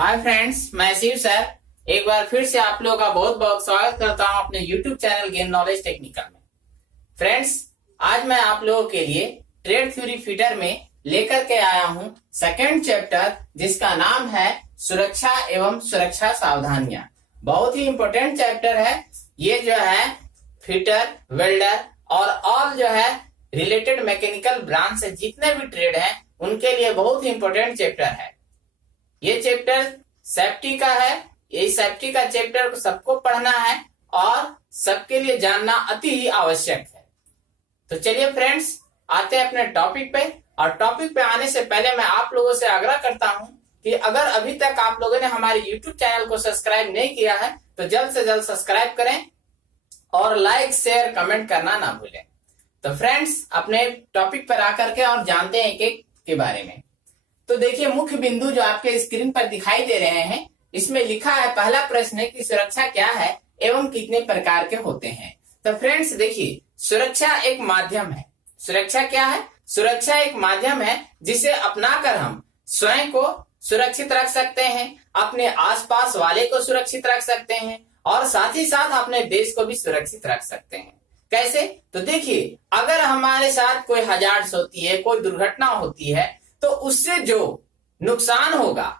Hi friends, मैं Shiv sir एक बार फिर से आप लोगों का बहुत बहुत स्वागत करता हूं अपने YouTube channel gain knowledge technical में। फ्रेंड्स, आज मैं आप लोगों के लिए ट्रेड थ्योरी फीडर में लेकर के आया हूं सेकंड चैप्टर, जिसका नाम है सुरक्षा एवं सुरक्षा सावधानियां। बहुत ही इंपॉर्टेंट चैप्टर है ये। जो है फिटर, वेल्डर और जो है रिलेटेड मैकेनिकल ब्रांच से जितने भी ट्रेड है उनके लिए बहुत ही इंपॉर्टेंट चैप्टर है। ये चैप्टर सेफ्टी का है। ये सेफ्टी का चैप्टर को सबको पढ़ना है और सबके लिए जानना अति ही आवश्यक है। तो चलिए फ्रेंड्स, आते हैं अपने टॉपिक पे। और टॉपिक पे आने से पहले मैं आप लोगों से आग्रह करता हूं कि अगर अभी तक आप लोगों ने हमारे यूट्यूब चैनल को सब्सक्राइब नहीं किया है तो जल्द से जल्द सब्सक्राइब करें और लाइक, शेयर, कमेंट करना ना भूलें। तो फ्रेंड्स, अपने टॉपिक पर आकर के और जानते हैं एक के बारे में। तो देखिए, मुख्य बिंदु जो आपके स्क्रीन पर दिखाई दे रहे हैं, इसमें लिखा है, पहला प्रश्न है कि सुरक्षा क्या है एवं कितने प्रकार के होते हैं। तो फ्रेंड्स देखिए, सुरक्षा एक माध्यम है। सुरक्षा क्या है? सुरक्षा एक माध्यम है जिसे अपनाकर हम स्वयं को सुरक्षित रख सकते हैं, अपने आसपास वाले को सुरक्षित रख सकते हैं और साथ ही साथ अपने देश को भी सुरक्षित रख सकते हैं। कैसे? तो देखिए, अगर हमारे साथ कोई हजार्ड्स होती है, कोई दुर्घटना होती है, तो उससे जो नुकसान होगा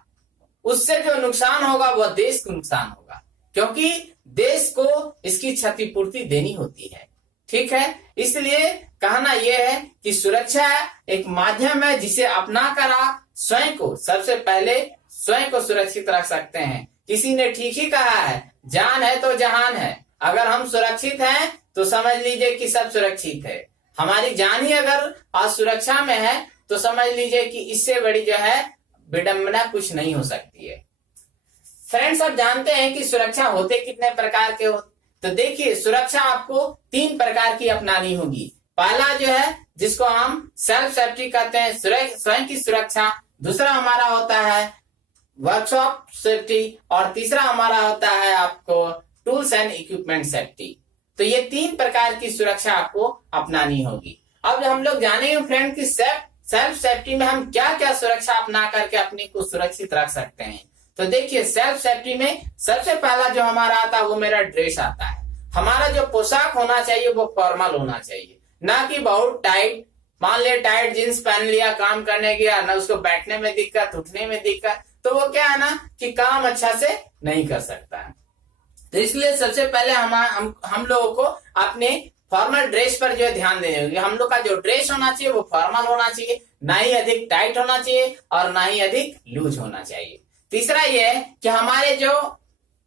वह देश को नुकसान होगा, क्योंकि देश को इसकी क्षतिपूर्ति देनी होती है। ठीक है, इसलिए कहना यह है कि सुरक्षा एक माध्यम है जिसे अपनाकर आप स्वयं को, सबसे पहले स्वयं को सुरक्षित रख सकते हैं। किसी ने ठीक ही कहा है, जान है तो जहान है। अगर हम सुरक्षित हैं तो समझ लीजिए कि सब सुरक्षित है। हमारी जान ही अगर असुरक्षा में है तो समझ लीजिए कि इससे बड़ी जो है विडंबना कुछ नहीं हो सकती है। फ्रेंड्स, आप जानते हैं कि सुरक्षा होते कितने प्रकार के हो। तो देखिए, सुरक्षा आपको 3 प्रकार की अपनानी होगी। पहला जो है जिसको हम सेल्फ सेफ्टी कहते हैं, स्वयं की सुरक्षा। दूसरा हमारा होता है वर्कशॉप सेफ्टी और तीसरा हमारा होता है आपको टूल्स एंड इक्विपमेंट सेफ्टी। तो ये 3 प्रकार की सुरक्षा आपको अपनानी होगी। अब हम लोग जानेंगे फ्रेंड की सेल्फ सेफ्टी में हम क्या क्या सुरक्षा अपना करके अपने को सुरक्षित रख सकते हैं। तो देखिए, सेल्फ सेफ्टी में सबसे पहला जो हमारा आता है वो मेरा ड्रेस आता है। हमारा जो पोशाक होना चाहिए वो फॉर्मल होना चाहिए, ना कि बहुत टाइट। मान लिया टाइट जींस पहन लिया, काम करने गया, ना उसको बैठने में दिक्कत, उठने में दिक्कत, तो वो क्या है ना कि काम अच्छा से नहीं कर सकता है। तो इसलिए सबसे पहले हम लोगों को अपने फॉर्मल ड्रेस पर जो है ध्यान देने होगी। हम लोग का जो ड्रेस होना चाहिए वो फॉर्मल होना चाहिए, ना ही अधिक टाइट होना चाहिए और ना ही अधिक लूज होना चाहिए। तीसरा ये है कि हमारे जो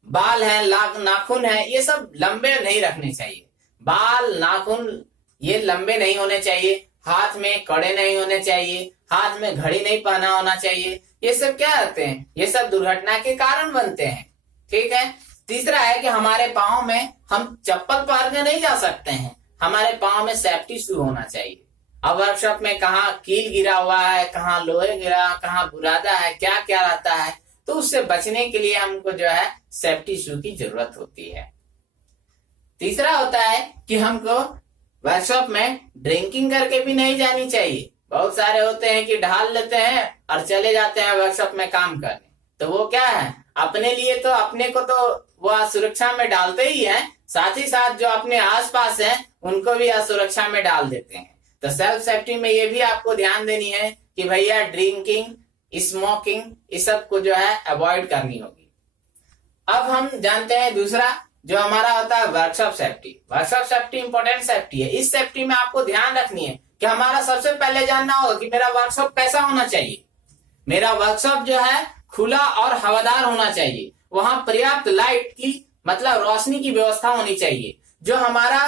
बाल है, नाखून है, ये सब लंबे नहीं रखने चाहिए। बाल, नाखून ये लंबे नहीं होने चाहिए। हाथ में कड़े नहीं होने चाहिए। हाथ में घड़ी नहीं पहना होना चाहिए। ये सब क्या होते हैं? ये सब दुर्घटना के कारण बनते हैं। ठीक है। तीसरा है कि हमारे पाँव में हम चप्पल पहन के नहीं जा सकते हैं। हमारे पाँव में सेफ्टी शू होना चाहिए। अब वर्कशॉप में कहाँ कील गिरा हुआ है, कहाँ लोहे गिरा, कहाँ बुरादा है, क्या क्या रहता है, तो उससे बचने के लिए हमको जो है सेफ्टी शू की जरूरत होती है। तीसरा होता है कि हमको वर्कशॉप में ड्रिंकिंग करके भी नहीं जानी चाहिए। बहुत सारे होते हैं कि ढाल लेते हैं और चले जाते हैं वर्कशॉप में काम करने। तो वो क्या है, अपने लिए तो अपने को तो वो सुरक्षा में डालते ही हैं, साथ ही साथ जो अपने आसपास हैं उनको भी असुरक्षा में डाल देते हैं। तो सेल्फ सेफ्टी में ये भी आपको ध्यान देनी है कि भैया ड्रिंकिंग, स्मोकिंग, इस सब को जो है अवॉइड करनी होगी। अब हम जानते हैं दूसरा जो हमारा होता है workshop safety. Workshop safety important safety है। इस सेफ्टी में आपको ध्यान रखनी है कि हमारा सबसे पहले जानना होगा कि मेरा वर्कशॉप कैसा होना चाहिए। मेरा वर्कशॉप जो है खुला और हवादार होना चाहिए। वहां पर्याप्त लाइट की, मतलब रोशनी की व्यवस्था होनी चाहिए। जो हमारा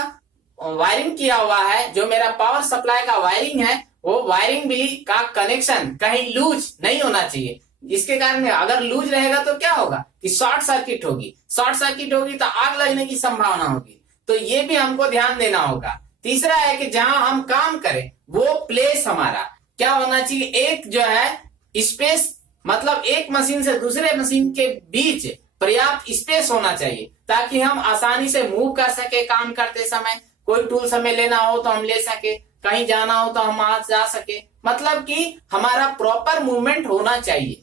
वायरिंग किया हुआ है, जो मेरा पावर सप्लाई का वायरिंग है, वो वायरिंग भी का कनेक्शन कहीं लूज नहीं होना चाहिए। इसके कारण अगर लूज रहेगा तो क्या होगा कि शॉर्ट सर्किट होगी। शॉर्ट सर्किट होगी तो आग लगने की संभावना होगी। तो ये भी हमको ध्यान देना होगा। तीसरा है कि जहां हम काम करें वो प्लेस हमारा क्या होना चाहिए, एक जो है स्पेस, मतलब एक मशीन से दूसरे मशीन के बीच पर्याप्त स्पेस होना चाहिए ताकि हम आसानी से मूव कर सके। काम करते समय कोई टूल्स हमें लेना हो तो हम ले सके, कहीं जाना हो तो हम आज जा सके, मतलब कि हमारा प्रॉपर मूवमेंट होना चाहिए।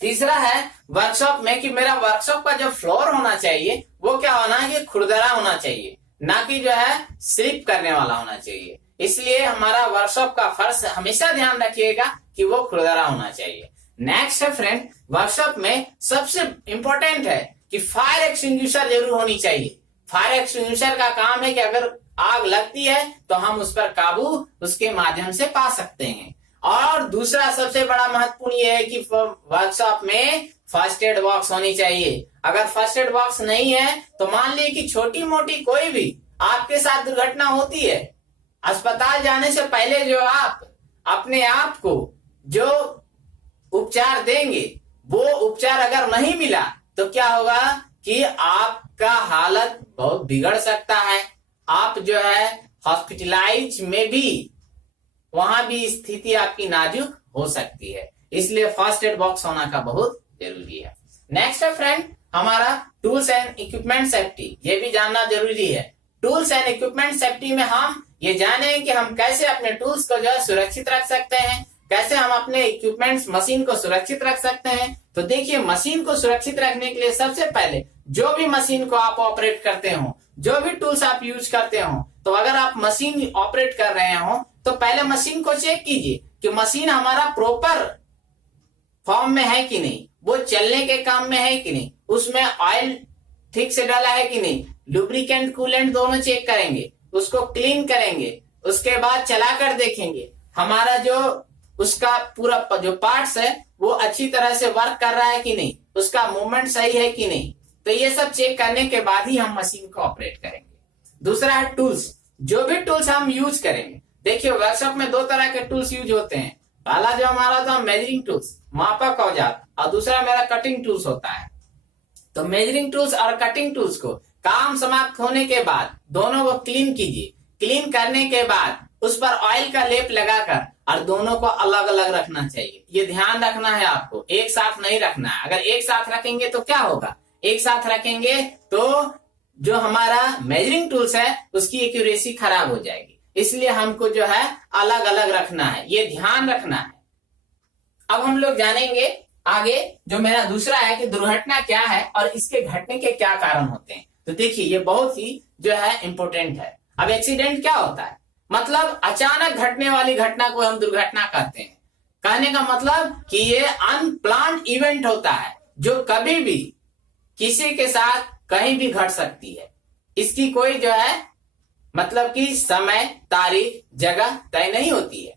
तीसरा है वर्कशॉप में कि मेरा वर्कशॉप का जो फ्लोर होना चाहिए वो क्या होना है कि खुरदरा होना चाहिए, ना कि जो है स्लिप करने वाला होना चाहिए। इसलिए हमारा वर्कशॉप का फर्श हमेशा ध्यान रखिएगा कि वो खुरदरा होना चाहिए। नेक्स्ट है फ्रेंड, वर्कशॉप में सबसे इंपॉर्टेंट है कि फायर एक्सटिंग्विशर जरूर होनी चाहिए। फायर एक्सटिंग्विशर का काम है कि अगर आग लगती है तो हम उस पर काबू उसके माध्यम से पा सकते हैं। और दूसरा सबसे बड़ा महत्वपूर्ण ये है कि वर्कशॉप में फर्स्ट एड बॉक्स होनी चाहिए। अगर फर्स्ट एड बॉक्स नहीं है तो मान लीजिए कि छोटी मोटी कोई भी आपके साथ दुर्घटना होती है, अस्पताल जाने से पहले जो आप अपने आप को जो उपचार देंगे वो उपचार अगर नहीं मिला तो क्या होगा कि आपका हालत बहुत बिगड़ सकता है। आप जो है हॉस्पिटलाइज में भी वहां भी स्थिति आपकी नाजुक हो सकती है। इसलिए फर्स्ट एड बॉक्स होना का बहुत जरूरी है। नेक्स्ट है फ्रेंड हमारा टूल्स एंड इक्विपमेंट सेफ्टी, ये भी जानना जरूरी है। टूल्स एंड इक्विपमेंट सेफ्टी में हम ये जाने कि हम कैसे अपने टूल्स को जो है सुरक्षित रख सकते हैं, कैसे हम अपने इक्विपमेंट्स मशीन को सुरक्षित रख सकते हैं। तो देखिए, मशीन को सुरक्षित रखने के लिए सबसे पहले जो भी मशीन को आप ऑपरेट करते हो, जो भी टूल्स आप यूज करते हो, तो अगर आप मशीन ऑपरेट कर रहे हो तो पहले मशीन को चेक कीजिए कि मशीन हमारा प्रॉपर फॉर्म में है कि नहीं, वो चलने के काम में है कि नहीं, उसमें ऑयल ठीक से डाला है कि नहीं, लुब्रिकेंट कूलेंट दोनों चेक करेंगे, उसको क्लीन करेंगे, उसके बाद चलाकर देखेंगे हमारा जो उसका पूरा जो पार्ट्स है वो अच्छी तरह से वर्क कर रहा है कि नहीं, उसका मूवमेंट सही है कि नहीं। तो ये सब चेक करने के बाद ही हम मशीन को ऑपरेट करेंगे। दूसरा है टूल्स, जो भी टूल्स हम यूज करेंगे। देखिए, वर्कशॉप में दो तरह के टूल्स यूज होते हैं। पहला जो हमारा था मेजरिंग टूल्स, मापक औजार, और दूसरा मेरा कटिंग टूल्स होता है। तो मेजरिंग टूल्स और कटिंग टूल्स को काम समाप्त होने के बाद दोनों को क्लीन कीजिए। क्लीन करने के बाद उस पर ऑयल का लेप लगाकर और दोनों को अलग अलग रखना चाहिए। ये ध्यान रखना है आपको, एक साथ नहीं रखना है। अगर एक साथ रखेंगे तो क्या होगा, एक साथ रखेंगे तो जो हमारा मेजरिंग टूल्स है उसकी एक्यूरेसी खराब हो जाएगी। इसलिए हमको जो है अलग अलग रखना है, ये ध्यान रखना है। अब हम लोग जानेंगे आगे जो मेरा दूसरा है कि दुर्घटना क्या है और इसके घटने के क्या कारण होते हैं। तो देखिए, ये बहुत ही जो है इंपॉर्टेंट है। अब एक्सीडेंट क्या होता है, मतलब अचानक घटने वाली घटना को हम दुर्घटना कहते हैं। कहने का मतलब कि ये अनप्लान्ड इवेंट होता है जो कभी भी किसी के साथ कहीं भी घट सकती है। इसकी कोई जो है मतलब कि समय, तारीख, जगह तय नहीं होती है।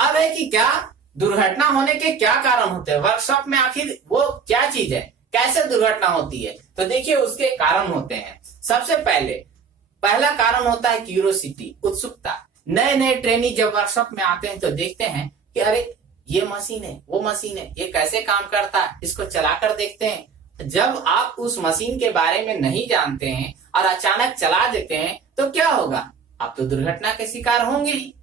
अब है कि क्या दुर्घटना होने के क्या कारण होते हैं, वर्कशॉप में आखिर वो क्या चीज है, कैसे दुर्घटना होती है। तो देखिए, उसके कारण होते हैं। सबसे पहला कारण होता है क्यूरियोसिटी, उत्सुकता। नए नए ट्रेनी जब वर्कशॉप में आते हैं तो देखते हैं कि अरे ये मशीन है, वो मशीन है, ये कैसे काम करता है, इसको चलाकर देखते हैं। जब आप उस मशीन के बारे में नहीं जानते हैं और अचानक चला देते हैं तो क्या होगा, आप तो दुर्घटना के शिकार होंगे ही।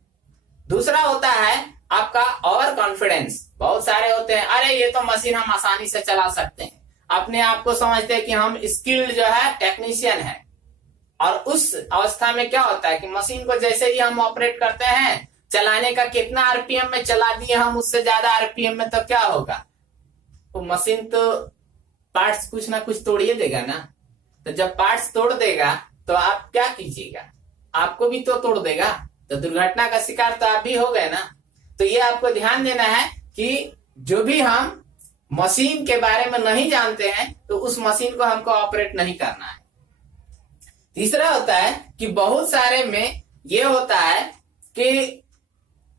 दूसरा होता है आपका ओवर कॉन्फिडेंस। बहुत सारे होते हैं, अरे ये तो मशीन हम आसानी से चला सकते हैं, अपने आप को समझते हैं कि हम स्किल्ड जो है टेक्नीशियन है। और उस अवस्था में क्या होता है कि मशीन को जैसे ही हम ऑपरेट करते हैं, चलाने का कितना आरपीएम में चला दिए हम, उससे ज्यादा आरपीएम में, तो क्या होगा, वो मशीन तो पार्ट्स कुछ ना कुछ तोड़िए देगा ना। तो जब पार्ट्स तोड़ देगा तो आप क्या कीजिएगा, आपको भी तो तोड़ देगा, तो दुर्घटना का शिकार तो आप भी हो गए ना। तो ये आपको ध्यान देना है कि जो भी हम मशीन के बारे में नहीं जानते हैं तो उस मशीन को हमको ऑपरेट नहीं करना है। तीसरा होता है कि बहुत सारे में ये होता है कि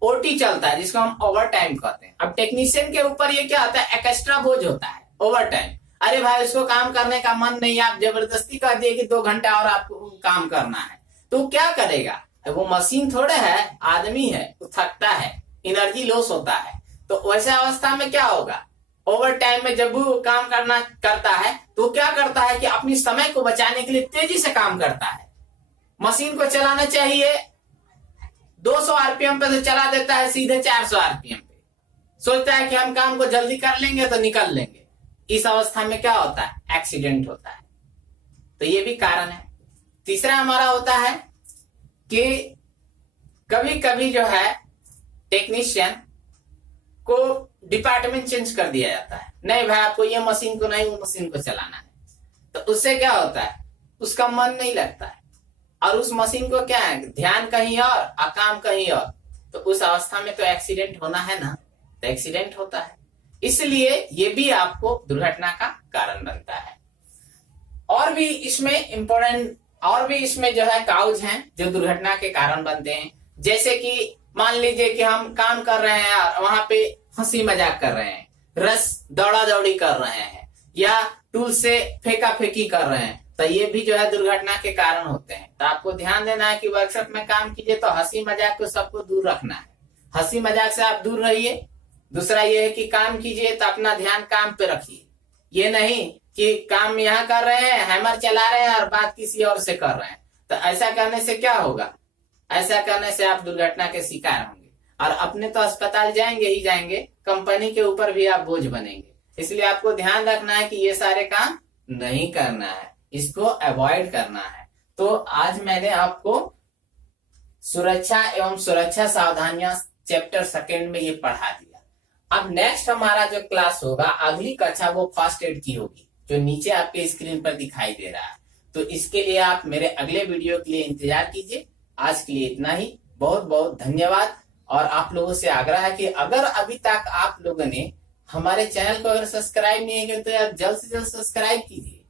ओटी चलता है, जिसको हम ओवर टाइम कहते हैं। अब टेक्नीशियन के ऊपर ये क्या होता है, एक्स्ट्रा बोझ होता है, ओवर टाइम। अरे भाई, उसको काम करने का मन नहीं, आप जबरदस्ती कह दिए कि 2 घंटा और आपको काम करना है, तो क्या करेगा, वो मशीन थोड़े है, आदमी है, वो थकता है, एनर्जी लॉस होता है। तो वैसे अवस्था में क्या होगा, ओवर टाइम में जब वो काम करता है तो क्या करता है कि अपनी समय को बचाने के लिए तेजी से काम करता है। मशीन को चलाना चाहिए 200 आरपीएम पे, तो चला देता है सीधे 400 आरपीएम पे, सोचता है कि हम काम को जल्दी कर लेंगे तो निकल लेंगे। इस अवस्था में क्या होता है, एक्सीडेंट होता है। तो ये भी कारण है। तीसरा हमारा होता है कि कभी कभी जो है टेक्नीशियन को डिपार्टमेंट चेंज कर दिया जाता है। नहीं भाई आपको ये मशीन को नहीं वो मशीन को चलाना है, तो उससे क्या होता है, उसका मन नहीं लगता है और उस मशीन को क्या है, ध्यान कहीं और काम कहीं और, तो उस अवस्था में तो एक्सीडेंट होना है ना, तो एक्सीडेंट होता है। इसलिए ये भी आपको दुर्घटना का कारण बनता है। और भी इसमें जो है काउज हैं जो दुर्घटना के कारण बनते हैं। जैसे कि मान लीजिए कि हम काम कर रहे हैं और वहां पे हंसी मजाक कर रहे हैं, दौड़ा दौड़ी कर रहे हैं या टूल से फेंका फेंकी कर रहे हैं, तो ये भी जो है दुर्घटना के कारण होते हैं। तो आपको ध्यान देना है कि वर्कशॉप में काम कीजिए तो हंसी मजाक को सबको दूर रखना है, हंसी मजाक से आप दूर रहिए। दूसरा ये है कि काम कीजिए तो अपना ध्यान काम पे रखिए, ये नहीं कि काम यहाँ कर रहे हैं, हैमर चला रहे हैं और बात किसी और से कर रहे हैं। तो ऐसा करने से क्या होगा, ऐसा करने से आप दुर्घटना के शिकार होंगे और अपने तो अस्पताल जाएंगे ही जाएंगे, कंपनी के ऊपर भी आप बोझ बनेंगे। इसलिए आपको ध्यान रखना है कि ये सारे काम नहीं करना है, इसको अवॉइड करना है। तो आज मैंने आपको सुरक्षा एवं सुरक्षा सावधानियां चैप्टर 2 में ये पढ़ा दिया। अब नेक्स्ट हमारा जो क्लास होगा, अगली कक्षा, वो फर्स्ट एड की होगी, जो नीचे आपके स्क्रीन पर दिखाई दे रहा है। तो इसके लिए आप मेरे अगले वीडियो के लिए इंतजार कीजिए। आज के लिए इतना ही, बहुत बहुत धन्यवाद। और आप लोगों से आग्रह है कि अगर अभी तक आप लोगों ने हमारे चैनल को अगर सब्सक्राइब नहीं किया तो यार जल्द से जल्द सब्सक्राइब कीजिए।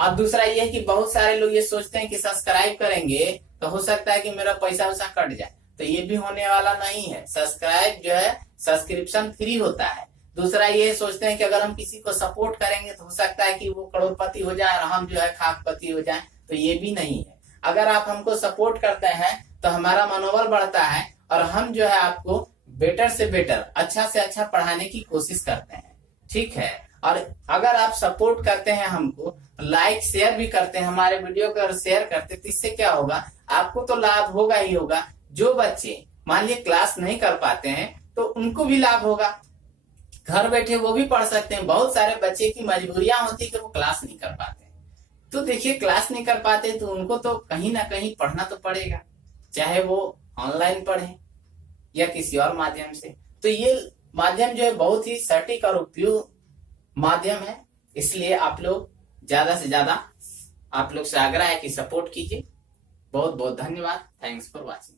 अब दूसरा ये है कि बहुत सारे लोग ये सोचते हैं कि सब्सक्राइब करेंगे तो हो सकता है कि मेरा पैसा वैसा कट जाए, तो ये भी होने वाला नहीं है। सब्सक्राइब जो है सब्सक्रिप्शन फ्री होता है। दूसरा ये सोचते हैं कि अगर हम किसी को सपोर्ट करेंगे तो हो सकता है कि वो करोड़पति हो जाए और हम जो है खाकपति हो जाए, तो ये भी नहीं है। अगर आप हमको सपोर्ट करते हैं तो हमारा मनोबल बढ़ता है और हम जो है आपको बेटर से बेटर, अच्छा से अच्छा पढ़ाने की कोशिश करते हैं, ठीक है। और अगर आप सपोर्ट करते हैं हमको, लाइक शेयर भी करते हैं हमारे वीडियो को, अगर शेयर करते हैं तो इससे क्या होगा, आपको तो लाभ होगा ही होगा। जो बच्चे मान लीजिए क्लास नहीं कर पाते हैं तो उनको भी लाभ होगा, घर बैठे वो भी पढ़ सकते हैं। बहुत सारे बच्चे की मजबूरियां होती है कि वो क्लास नहीं कर पाते, तो देखिए क्लास नहीं कर पाते तो उनको तो कहीं ना कहीं पढ़ना तो पड़ेगा, चाहे वो ऑनलाइन पढ़े या किसी और माध्यम से। तो ये माध्यम जो है बहुत ही सटीक और उपयुक्त माध्यम है, इसलिए आप लोग ज्यादा से ज्यादा आप लोग से आग्रह है कि सपोर्ट कीजिए। बहुत बहुत धन्यवाद। Thanks for watching.